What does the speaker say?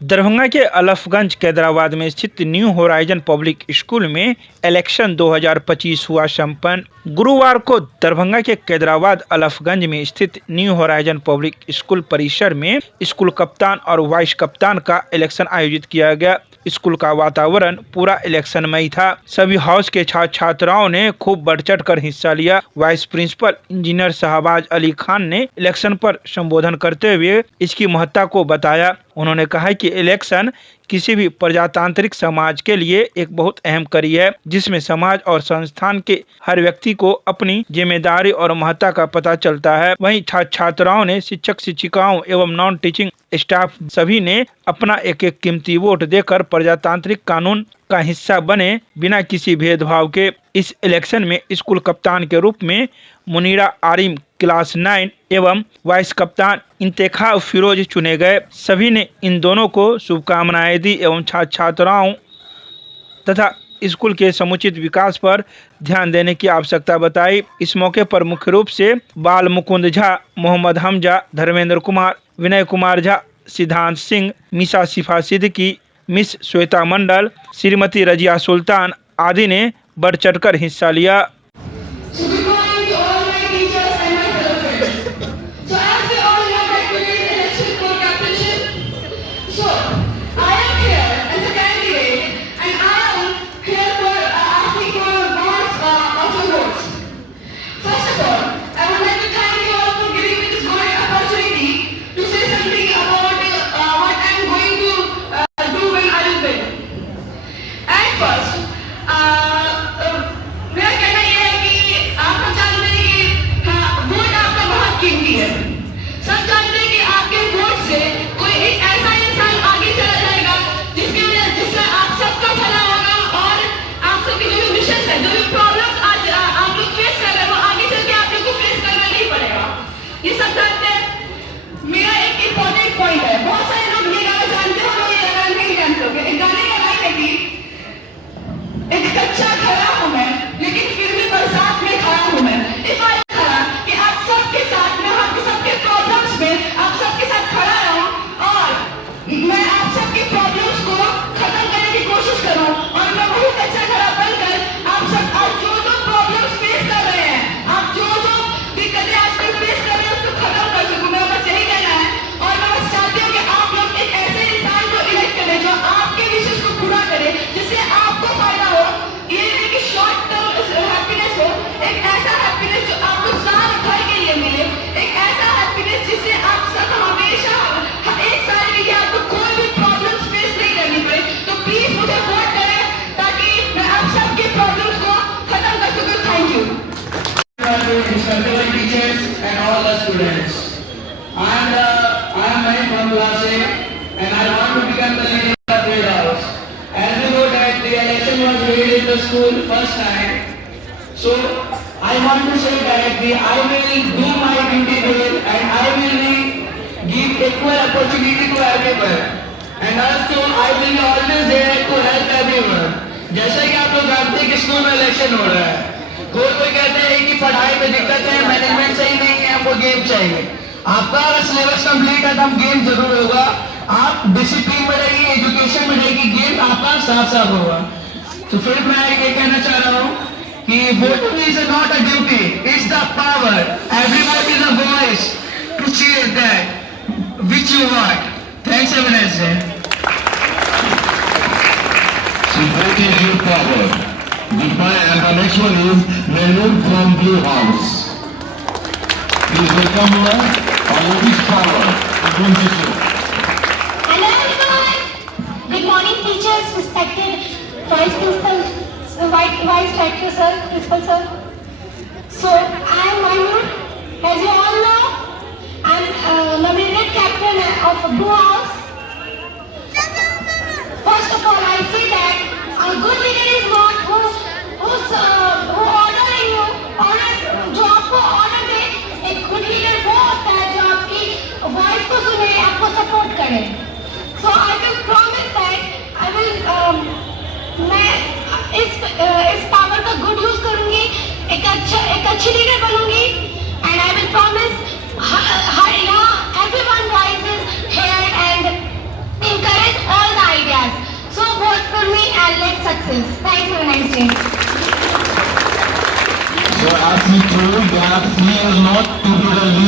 दरभंगा के अलफगंज कैदराबाद में स्थित न्यू होराइजन पब्लिक स्कूल में इलेक्शन 2025 हुआ संपन्न। गुरुवार को दरभंगा के कैदराबाद अलफगंज में स्थित न्यू होराइजन पब्लिक स्कूल परिसर में स्कूल कप्तान और वाइस कप्तान का इलेक्शन आयोजित किया गया। स्कूल का वातावरण पूरा इलेक्शनमय था। सभी हाउस के छात्र छात्राओं ने खूब बढ़ चढ़ कर हिस्सा लिया। Vice principal engineer Shahbaz Ali Khan ने इलेक्शन पर संबोधन करते हुए इसकी महत्ता को बताया। उन्होंने कहा कि इलेक्शन किसी भी प्रजातांत्रिक समाज के लिए एक बहुत अहम कड़ी है, जिसमें समाज और संस्थान के हर व्यक्ति को अपनी जिम्मेदारी और महत्ता का पता चलता है। वहीं छात्र छात्राओं ने, शिक्षक शिक्षिकाओं एवं नॉन टीचिंग स्टाफ सभी ने अपना एक एक कीमती वोट देकर प्रजातांत्रिक कानून का हिस्सा बने बिना किसी भेदभाव के। इस इलेक्शन में स्कूल कप्तान के रूप में मुनीरा आरिम क्लास 9 एवं वाइस कप्तान इंतेखाब फिरोज चुने गए। सभी ने इन दोनों को शुभकामनाएं दी एवं छात्र छात्राओं तथा स्कूल के समुचित विकास पर ध्यान देने की आवश्यकता बताई। इस मौके पर मुख्य रूप से बाल मुकुंद झा, मोहम्मद हमजा, धर्मेंद्र कुमार, विनय कुमार झा, सिद्धांत सिंह, मिसा शिफा सिद्दीकी, मिस श्वेता मंडल, श्रीमती रजिया सुल्तान आदि ने बढ़ चढ़कर हिस्सा लिया। Teachers and all the students. I am Mani from class 8 and I want to become the leader of the trade house. As we know that the election was held in the school first time, so I want to say directly, I will do my duty there and I will give equal opportunity to everyone. And also I will be always there to help everyone. जैसा कि आप लोग जानते हैं कि school में election हो रहा है, कोई कहते हैं कि पढ़ाई में दिक्कत है, मैनेजमेंट सही नहीं है, हमको गेम चाहिए। आपका अगर सिलेबस कंप्लीट है तो हम गेम जरूर होगा। आप डिसिप्लिन में रहिए, एजुकेशन में रहिए, गेम आपका साथ साथ होगा। तो फिर मैं ये कहना चाह रहा हूँ कि voting is not a duty, it's the power. Everybody is a voice to choose that which you want. Thanks have a nice day. So vote is your power. Goodbye, and the next one is Mehnoor from Blue House. Please welcome her. All this power. Hello everyone. Good morning, teachers, respected vice principal, vice director sir, principal sir. So I am Mehnoor. As you all know, I am nominated captain of Blue House. First of all, I say that a good leader is not who order you, जो आपको order दे। एक good leader वो होता है जो आपकी voice को सुने, आपको सपोर्ट करे। So I will promise that I will मैं इस पावर का गुड यूज करूंगी, एक अच्छी leader बनूंगी। And I will promise everyone rises here and success. Thanks, have a nice day. So as we told, there are 3 years not to be the lead.